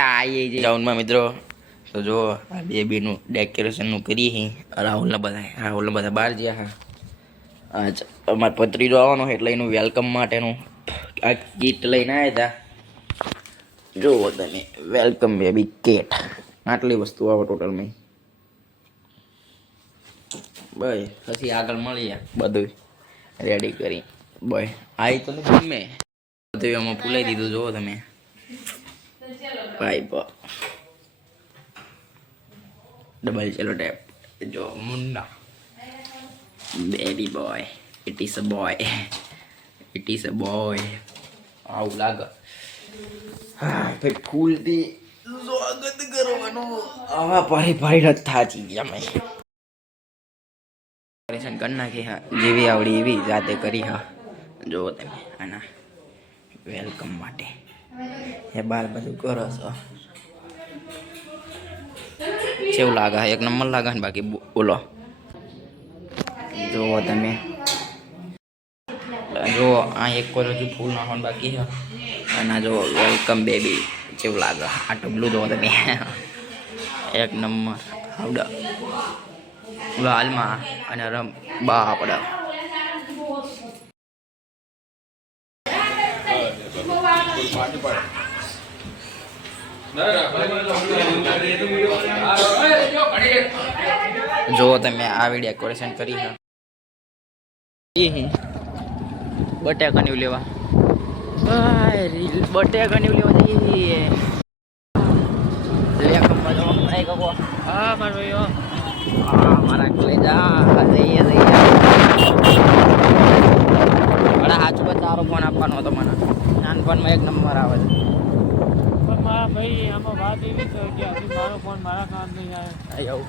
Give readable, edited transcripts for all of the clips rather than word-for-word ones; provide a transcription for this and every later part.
ગ્રાઉન્ડમાં મિત્રો તો જો આ બેબીનું ડેકોરેશનનું કરીએ. રાહુલના બધા બહાર ગયા હા. આજ અમારા પત્રીજો આવવાનો એટલે એનું વેલકમ માટેનું આ કીટ લઈને આવ્યા હતા. જુઓ તમે, વેલકમ બેબી કિટ. આટલી વસ્તુ આવો ટોટલમાં. ભાઈ પછી આગળ મળીએ બધું રેડી કરી. ભાઈ આવી તો નથી મેં બધું એમાં પુલાઈ દીધું. જુઓ તમે ભાઈ ડબલ ચેલો ટેપ. જો મુન્ના baby boy, it is a boy, it is a boy. આવું લાગે ભાઈ. ફૂલથી સ્વાગત કરવાનું. આવા ભારી નથી થાચી અમે ઓપરેશન કરી નાખી. હા, જેવી આવડી એવી જાતે કરી. હા, જુઓ તમે આના વેલકમ માટે એ બાર બધું કરો છો. કેવું લાગે? એક નંબર લાગે ને. બાકી બોલો, જુઓ તમે. જો આ એક કોલેજ ફૂલ નાખવાનું બાકી છે. અને જો વેલકમ બેબી કેવું લાગે. આ ટબલું જુઓ તમે. એક નંબર આવડે હાલમાં. અને રમ બાપડે જો તમે આવી ડેકોરેશન કરી છે. બટેકાની લેવા બટેકાની લેવા જઈએ. હા મારા કલેજા જઈએ. સાચું બસ તારો ફોન આપવાનો હતો મને. નાનપણમાં એક નંબર આવે છે. પણ મારા ભાઈ આમાં વાત એવી છે કે હજી મારો ફોન મારા કામ નહીં આવે. એવું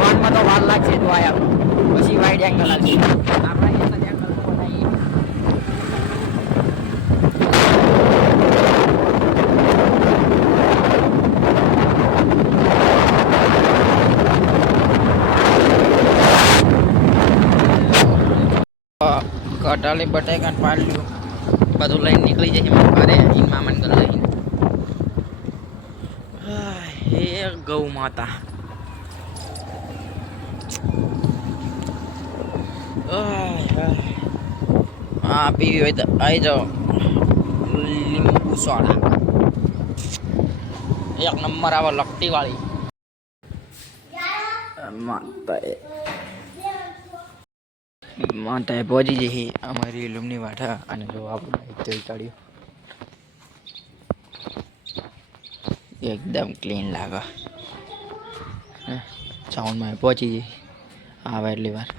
ફોનમાં તો વાર લાગશે. તો આયા પછી વાઈડ એંગલ લાગશે. આપણે કટાલી બટેકા પાડ્યું બધું લઈને નીકળી જાય. મારે મામન ઘર લઈને હે ગૌ માતા. હા, પીવી હોય તો આવી જાઓ. લીંબુ સોડા એક નંબર આવે. લકટી વાળી માતા પહોંચી જઈ અમારી લુમની વાઠા. અને જો આપણે કાઢ્યું એકદમ ક્લીન લાગે. સાઉન્ડમાં પહોંચી જઈ આવે એટલી વાર.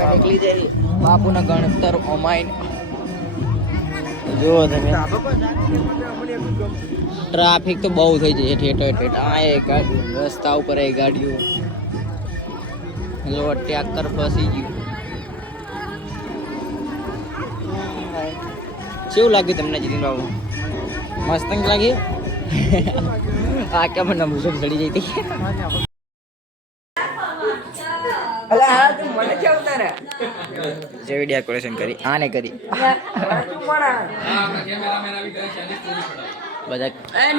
નીકળી જાય બાપુના ગણતર ઓમાઈન. જુઓ તમે ટ્રાફિક તો બહુ થઈ જાય ઠેઠ. આ રસ્તા ઉપર એ ગાડીઓ જો ટ્રેક્ટર ફસી ગયું. કેવું લાગ્યું તમને જીતીન બાબુ? મસ્ત લાગ્યું. આ કેમ નમુસમ ચડી જઈ હતી. જેવી ડેકોરેશન કરી આને કરી બધા